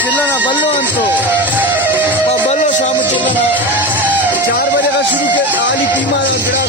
चिल्लाना बल्लो अंतो बल्लो शाम चिल्लाना 4 बजे का शुरू के आली पीमा गिरा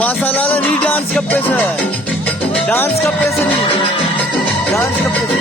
मासालाला नहीं डांस का पैसा डांस का पैसा नहीं डांस का पैसा